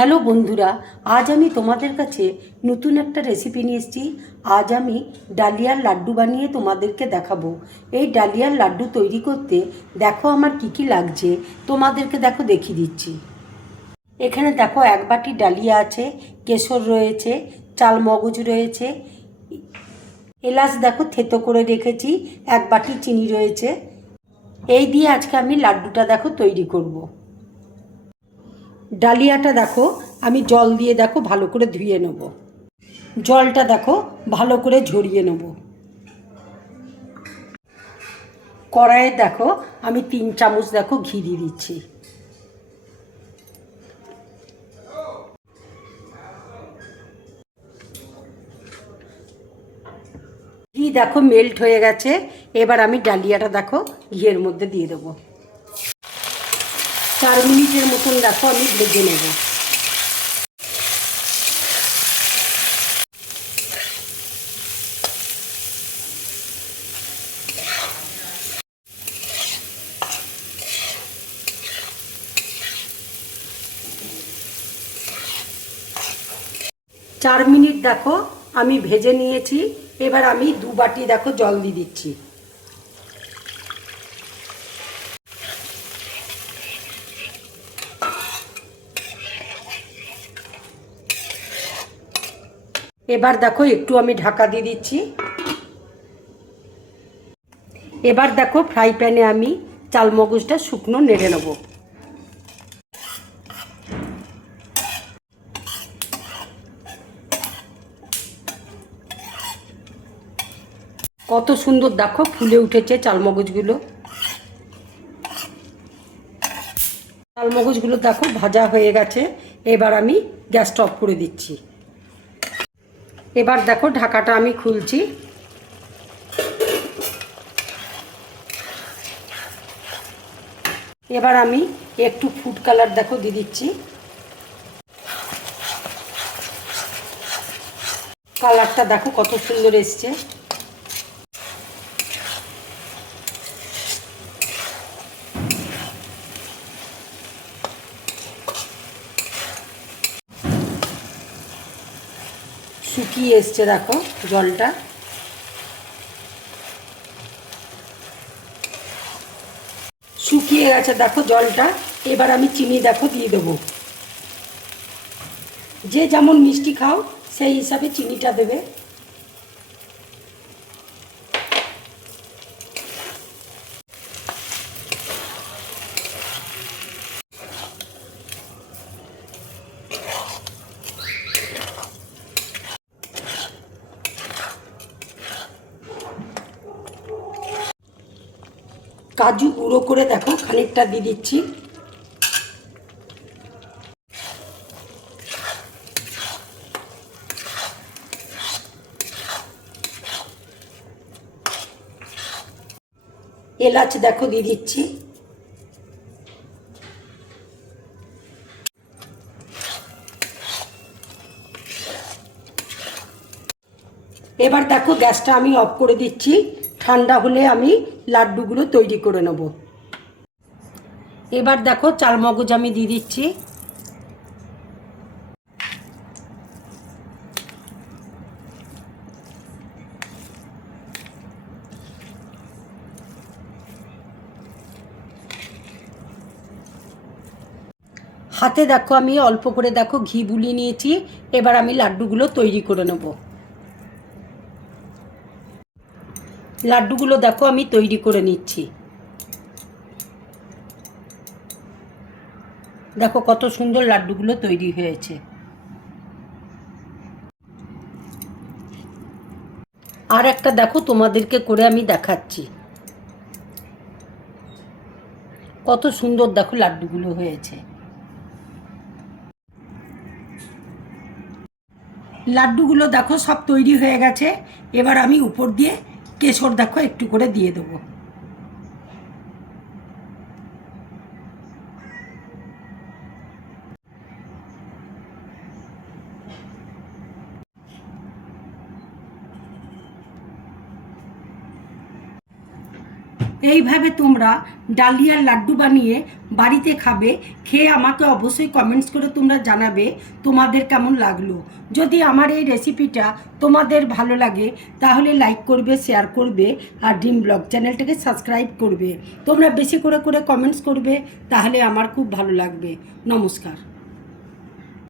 Hello বন্ধুরা, আজ আমি তোমাদের কাছে নতুন একটা রেসিপি নিয়ে এসেছি। আজ আমি ডালিয়ার লাড্ডু বানিয়ে তোমাদেরকে দেখাবো। এই ডালিয়ার লাড্ডু তৈরি করতে দেখো আমার কি কি লাগছে, তোমাদেরকে দেখো দেখিয়ে দিচ্ছি। এখানে দেখো এক বাটি ডালিয়া আছে, কেশর রয়েছে, চাল মগজ রয়েছে, এলাচ দেখো থেতো করে রেখেছি, এক বাটি চিনি রয়েছে। এই দিয়ে আজকে আমি লাড্ডুটা দেখো তৈরি করব। ডালিয়াটা দেখো আমি জল দিয়ে দেখো ভালো করে ধুয়ে নেব। জলটা দেখো ভালো করে ঝরিয়ে নেব। কড়াইয়ে দেখো আমি 3 চামচ দেখো ঘি দিয়ে দিচ্ছি। ঘি দেখো মেল্ট হয়ে গেছে। এবার আমি ডালিয়াটা দেখো ঘিয়ের মধ্যে দিয়ে দেবো। 4 মিনিটের মতন দেখো আমি ভেজে নেব। চার মিনিট দেখো আমি ভেজে নিয়েছি। এবার আমি 2 বাটি দেখো জল দিয়ে দিচ্ছি। এবার দেখো একটু আমি ঢাকা দিয়ে দিচ্ছি। এবার দেখো ফ্রাই প্যানে আমি চাল মগজটা শুকনো নেড়ে নেব। কত সুন্দর দেখো ফুলে উঠেছে চালমগজগুলো। চালমগজগুলো দেখো ভাজা হয়ে গেছে। এবার আমি গ্যাসটা অফ করে দিচ্ছি। এবার দেখো ঢাকাটা আমি খুলছি। এবার আমি একটু ফুড কালার দেখো দিয়ে দিচ্ছি। কালারটা দেখো কত সুন্দর এসছে। শুকিয়ে এসছে দেখো জলটা। শুকিয়ে গেছে দেখো জলটা। এবার আমি চিনি দেখো দিয়ে দেবো। যে যেমন মিষ্টি খাও সেই হিসাবে চিনিটা দেবে। কাজু গুঁড়ো করে দেখো খানিকটা দিয়ে দিচ্ছি। এলাচ দেখো দিয়ে দিচ্ছি। এবার দেখো গ্যাসটা আমি অফ করে দিচ্ছি। ঠান্ডা হলে আমি লাড্ডুগুলো তৈরি করে নেব। এবার দেখো চালমগজ আমি দিয়ে দিচ্ছি। হাতে দেখো আমি অল্প করে দেখো ঘি বুলিয়ে নিয়েছি। এবার আমি লাড্ডুগুলো তৈরি করে নেব। লাড্ডুগুলো দেখো আমি তৈরি করে নিচ্ছি। দেখো কত সুন্দর লাড্ডুগুলো তৈরি হয়েছে। আর একটা দেখো তোমাদেরকে করে আমি দেখাচ্ছি। কত সুন্দর দেখো লাড্ডুগুলো হয়েছে। লাড্ডুগুলো দেখো সব তৈরি হয়ে গেছে। এবার আমি উপর দিয়ে কেশর দেখো একটু করে দিয়ে দেবো। এইভাবে তোমরা ডালিয়ার লাড্ডু বানিয়ে বাড়িতে খাবে, খেয়ে আমাকে অবশ্যই কমেন্টস করে তোমরা জানাবে তোমাদের কেমন লাগলো। যদি আমার এই রেসিপিটা তোমাদের ভালো লাগে তাহলে লাইক করবে, শেয়ার করবে, আর ড্রিম ব্লগ চ্যানেলটাকে সাবস্ক্রাইব করবে। তোমরা বেশি করে কমেন্টস করবে, তাহলে আমার খুব ভালো লাগবে। নমস্কার।